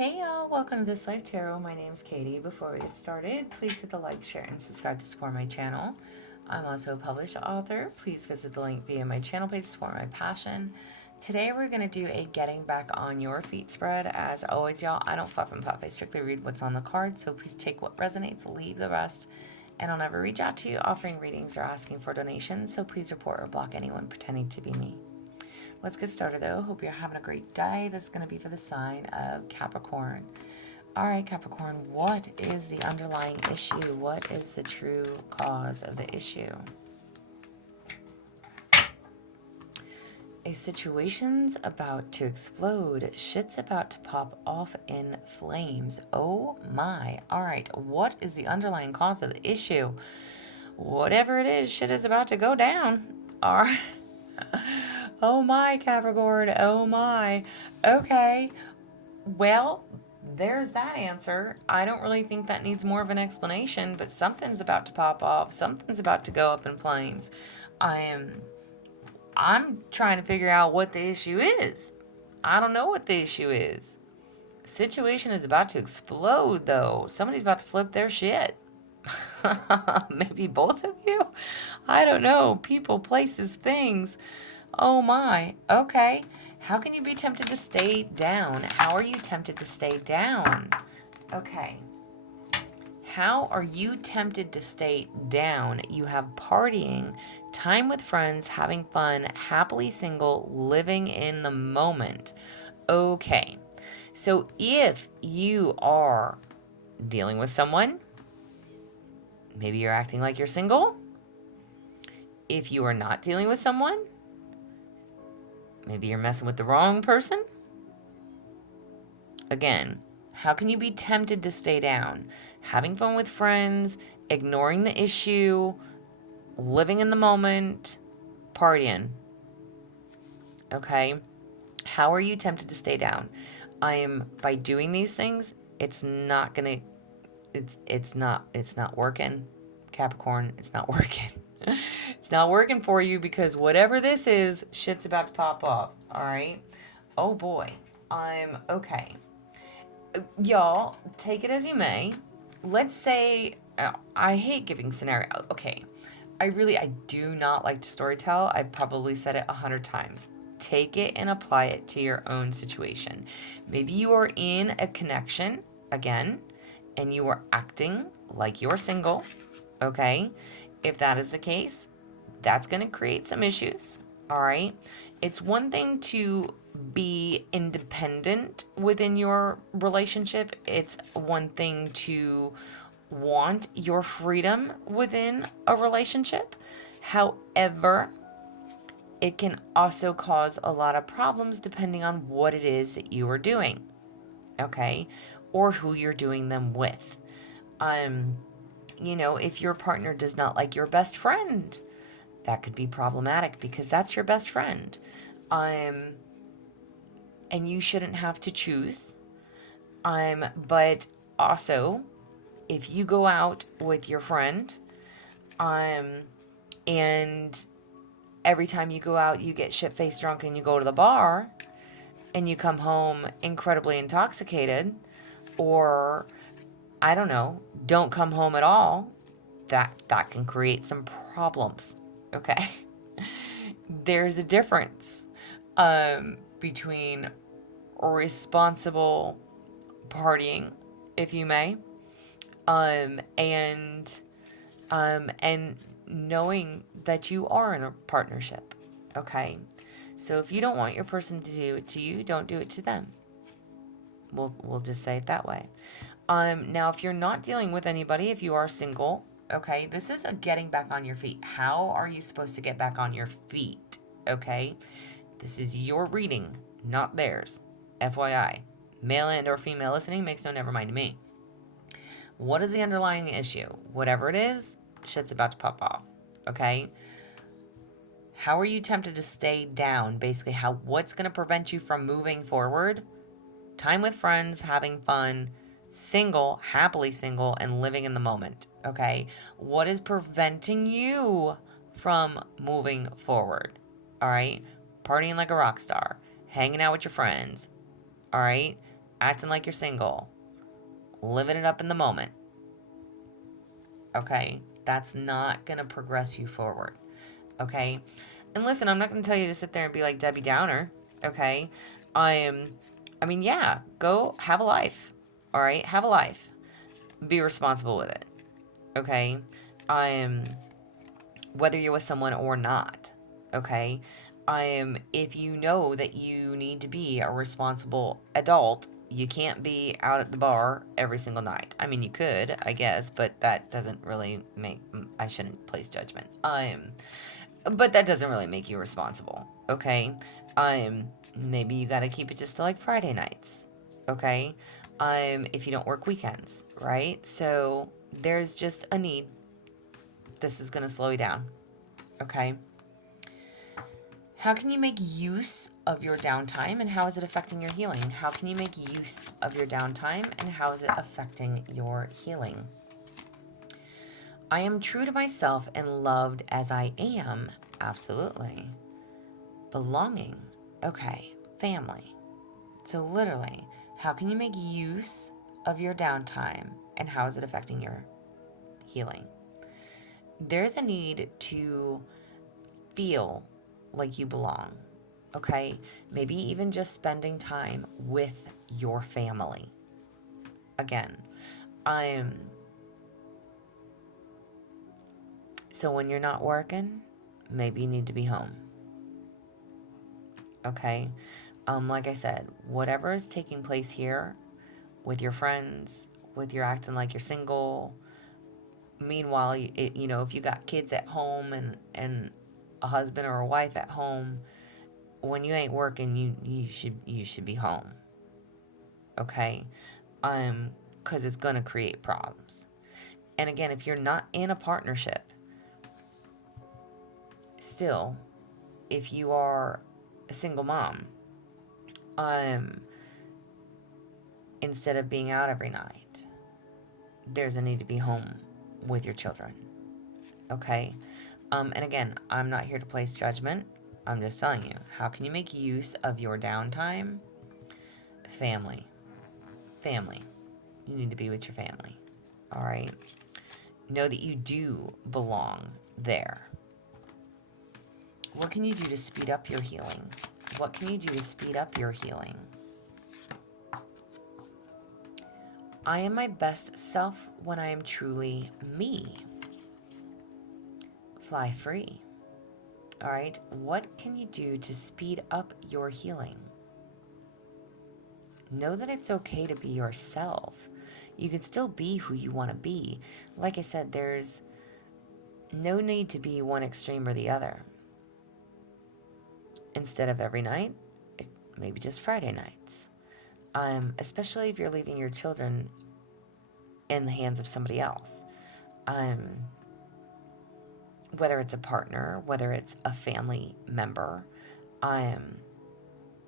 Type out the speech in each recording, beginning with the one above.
Hey y'all, welcome to This Life Tarot. My name's Katie. Before we get started, please hit the like, share, and subscribe to support my channel. I'm also a published author. Please visit the link via my channel page to support my passion. Today we're going to do a getting back on your feet spread. As always, y'all, I don't fluff and puff. I strictly read what's on the card, so please take what resonates, leave the rest. And I'll never reach out to you offering readings or asking for donations, so please report or block anyone pretending to be me. Let's get started though. Hope you're having a great day. This is going to be for the sign of Capricorn. All right, Capricorn, what is the underlying issue? What is the true cause of the issue? A situation's about to explode. Shit's about to pop off in flames. Oh my. All right, what is the underlying cause of the issue? Whatever it is, shit is about to go down. All right. Oh my, Capricorn. Oh my. Okay. Well, there's that answer. I don't really think that needs more of an explanation, but something's about to pop off. Something's about to go up in flames. I'm trying to figure out what the issue is. I don't know what the issue is. Situation is about to explode though. Somebody's about to flip their shit. Maybe both of you? I don't know. People, places, things. Oh my. Okay. How can you be tempted to stay down? How are you tempted to stay down? Okay. How are you tempted to stay down? You have partying, time with friends, having fun, happily single, living in the moment. Okay. So if you are dealing with someone, maybe you're acting like you're single. If you are not dealing with someone, maybe you're messing with the wrong person. Again, how can you be tempted to stay down? Having fun with friends, ignoring the issue, living in the moment, partying. Okay? How are you tempted to stay down? By doing these things, it's not working. Capricorn, it's not working. It's not working for you because whatever this is, shit's about to pop off. All right? Oh boy. Okay. Y'all, take it as you may. Let's say, I hate giving scenario. Okay. I do not like to storytell. I've probably said it 100 times. Take it and apply it to your own situation. Maybe you are in a connection, again, and you are acting like you're single, okay? If that is the case, that's going to create some issues, all right? It's one thing to be independent within your relationship. It's one thing to want your freedom within a relationship. However, it can also cause a lot of problems depending on what it is that you are doing, okay? Or who you're doing them with. If your partner does not like your best friend, that could be problematic because that's your best friend. And you shouldn't have to choose. But also, if you go out with your friend, and every time you go out, you get shit-faced drunk and you go to the bar, and you come home incredibly intoxicated, or, I don't know, don't come home at all, that can create some problems, okay? There's a difference between responsible partying, if you may, and knowing that you are in a partnership, okay? So if you don't want your person to do it to you, don't do it to them. We'll just say it that way. Now, if you're not dealing with anybody, if you are single, okay, this is a getting back on your feet. How are you supposed to get back on your feet, okay? This is your reading, not theirs. FYI. Male and or female listening makes no never mind to me. What is the underlying issue? Whatever it is, shit's about to pop off, okay? How are you tempted to stay down? Basically, what's going to prevent you from moving forward? Time with friends, having fun, single, happily single, and living in the moment, okay? What is preventing you from moving forward, all right? Partying like a rock star, hanging out with your friends, all right? acting like you're single, living it up in the moment. Okay? That's not going to progress you forward. Okay? And listen, I'm not going to tell you to sit there and be like Debbie Downer. Okay? I mean, yeah, go have a life. All right? Have a life. Be responsible with it. Okay? Whether you're with someone or not. Okay? If you know that you need to be a responsible adult, you can't be out at the bar every single night. I mean, you could, I guess, but that doesn't really make, I shouldn't place judgment. But that doesn't really make you responsible. Okay? Maybe you got to keep it just to like Friday nights. Okay? If you don't work weekends, right? So there's just a need. This is going to slow you down. Okay? How can you make use of your downtime, and how is it affecting your healing? How can you make use of your downtime, and how is it affecting your healing? I am true to myself and loved as I am. Absolutely. Belonging. Okay. Family. So literally, how can you make use of your downtime, and how is it affecting your healing? There's a need to feel like you belong, okay? Maybe even just spending time with your family. Again, so when you're not working, maybe you need to be home, okay? Like I said, whatever is taking place here with your friends, with your acting like you're single, meanwhile, you know, if you got kids at home and a husband or a wife at home, when you ain't working, you should be home. Okay? Because it's gonna create problems. And again, if you're not in a partnership, still, if you are a single mom, instead of being out every night, there's a need to be home with your children. Okay? And again, I'm not here to place judgment. I'm just telling you, how can you make use of your downtime? Family. Family. You need to be with your family. All right? Know that you do belong there. What can you do to speed up your healing? What can you do to speed up your healing? I am my best self when I am truly me. Fly free. All right, what can you do to speed up your healing? Know that it's okay to be yourself. You can still be who you want to be. Like I said, there's no need to be one extreme or the other. Instead of every night, maybe just Friday nights. Especially if you're leaving your children in the hands of somebody else. Whether it's a partner, whether it's a family member,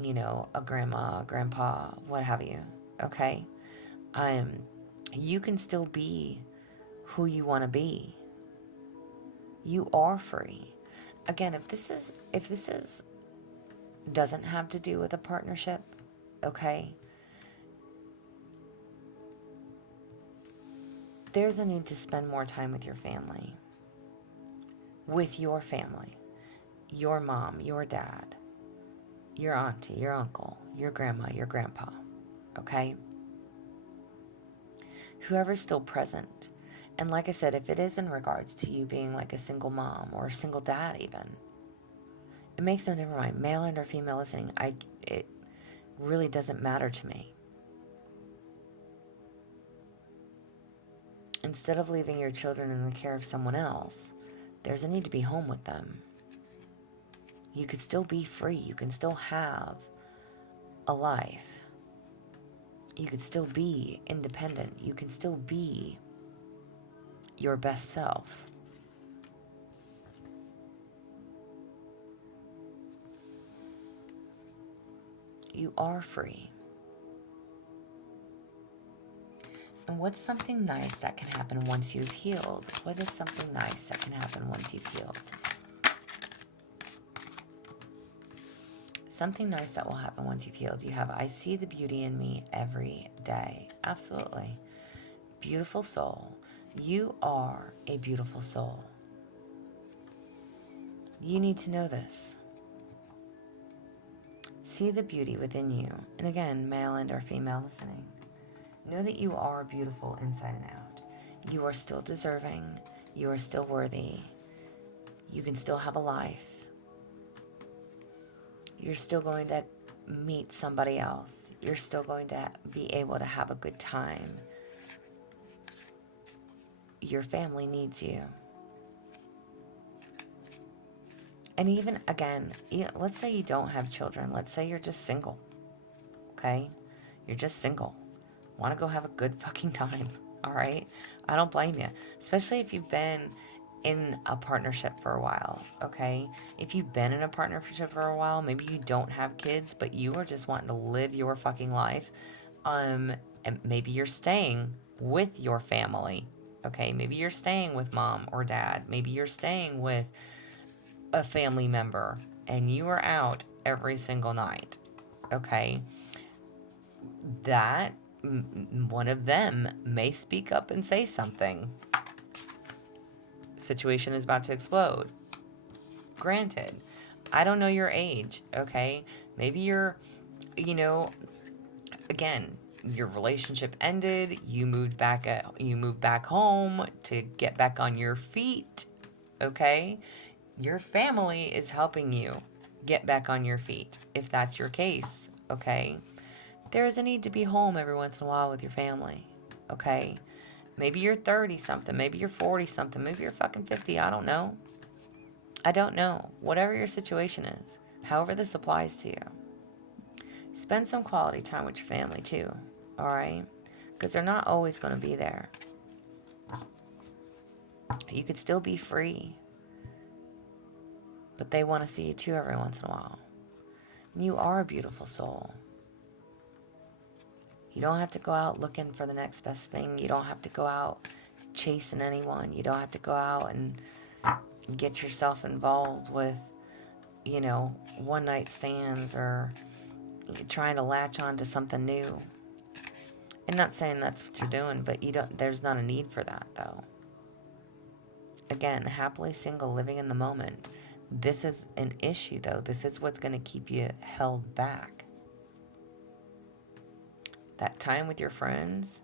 you know, a grandma, grandpa, what have you, okay? You can still be who you want to be. You are free. Again, if this is doesn't have to do with a partnership, okay? There's a need to spend more time with your family. With your family, your mom, your dad, your auntie, your uncle, your grandma, your grandpa, okay? Whoever's still present. And like I said, if it is in regards to you being like a single mom or a single dad even, it makes no difference, male and or female listening, it really doesn't matter to me. Instead of leaving your children in the care of someone else, there's a need to be home with them. You could still be free. You can still have a life. You could still be independent. You can still be your best self. You are free. And what's something nice that can happen once you've healed? What is something nice that can happen once you've healed? something nice that will happen once you've healed. You have, I see the beauty in me every day. Absolutely. Beautiful soul. You are a beautiful soul. You need to know this. See the beauty within you. And again, male and or female listening. Know that you are beautiful inside and out. You are still deserving. You are still worthy. You can still have a life. You're still going to meet somebody else. You're still going to be able to have a good time. Your family needs you. And even, again, let's say you don't have children. Let's say you're just single. Okay? You're just single. Want to go have a good fucking time. All right? I don't blame you. Especially if you've been in a partnership for a while. Okay? If you've been in a partnership for a while, maybe you don't have kids, but you are just wanting to live your fucking life. And maybe you're staying with your family. Okay? Maybe you're staying with mom or dad. Maybe you're staying with a family member and you are out every single night. Okay? That one of them may speak up and say something. Situation is about to explode. Granted, I don't know your age, okay? Maybe you're, again, your relationship ended, you moved back home to get back on your feet, okay? Your family is helping you get back on your feet, if that's your case, okay? There is a need to be home every once in a while with your family, okay? Maybe you're 30-something, maybe you're 40-something, maybe you're fucking 50, I don't know. I don't know. Whatever your situation is, however this applies to you, spend some quality time with your family too, all right? Because they're not always going to be there. You could still be free, but they want to see you too every once in a while. And you are a beautiful soul. You don't have to go out looking for the next best thing. You don't have to go out chasing anyone. You don't have to go out and get yourself involved with, one night stands or trying to latch on to something new. I'm not saying that's what you're doing, but there's not a need for that though. Again, happily single, living in the moment. This is an issue though. This is what's going to keep you held back. That time with your friends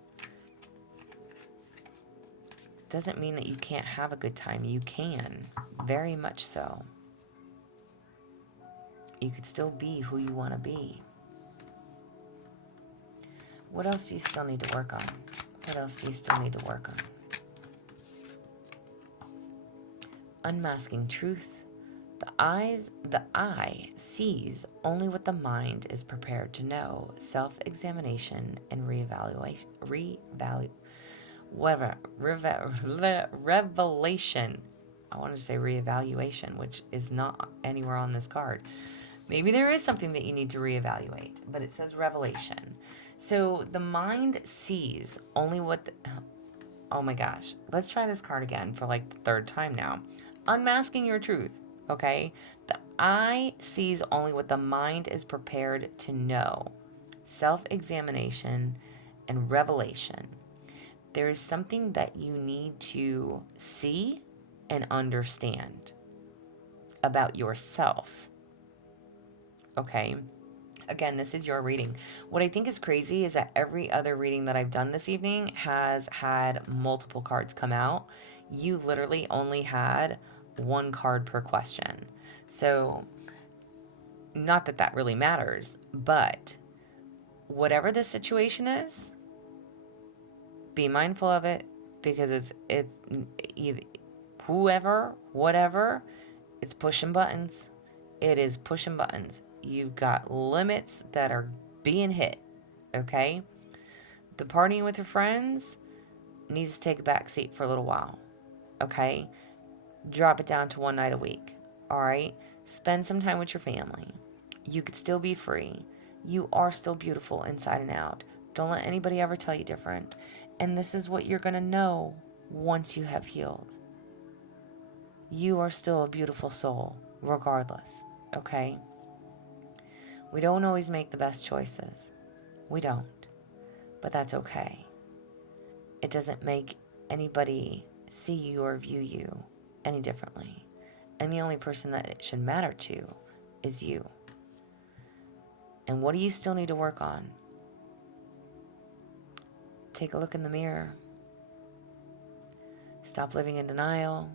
doesn't mean that you can't have a good time. You can, very much so. You could still be who you want to be. What else do you still need to work on? What else do you still need to work on? Unmasking truth. The eye sees only what the mind is prepared to know. Self-examination and revelation. I wanted to say reevaluation, which is not anywhere on this card. Maybe there is something that you need to reevaluate, but it says revelation. So the mind sees only what oh my gosh. Let's try this card again for like the third time now. Unmasking your truth. Okay? The eye sees only what the mind is prepared to know. Self-examination and revelation. There is something that you need to see and understand about yourself. Okay? Again, this is your reading. What I think is crazy is that every other reading that I've done this evening has had multiple cards come out. You literally only had one card per question. So, not that that really matters, but whatever the situation is, be mindful of it, because it's either whoever, whatever, it's pushing buttons. It is pushing buttons. You've got limits that are being hit, okay? The partying with your friends needs to take a back seat for a little while, okay? Drop it down to one night a week, all right? Spend some time with your family. You could still be free. You are still beautiful inside and out. Don't let anybody ever tell you different. And this is what you're going to know once you have healed. You are still a beautiful soul, regardless, okay? We don't always make the best choices. We don't. But that's okay. It doesn't make anybody see you or view you any differently. And the only person that it should matter to is you. And what do you still need to work on? Take a look in the mirror. Stop living in denial.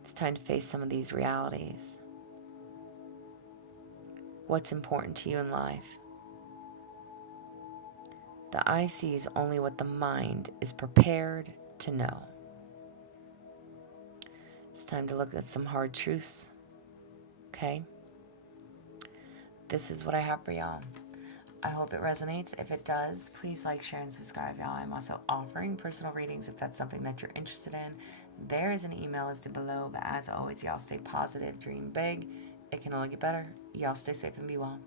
It's time to face some of these realities. What's important to you in life? The eye sees only what the mind is prepared to know. It's time to look at some hard truths. Okay? This is what I have for y'all. I hope it resonates. If it does, please like, share, and subscribe, y'all. I'm also offering personal readings if that's something that you're interested in. There is an email listed below. But as always, y'all stay positive, dream big. It can only get better. Y'all stay safe and be well.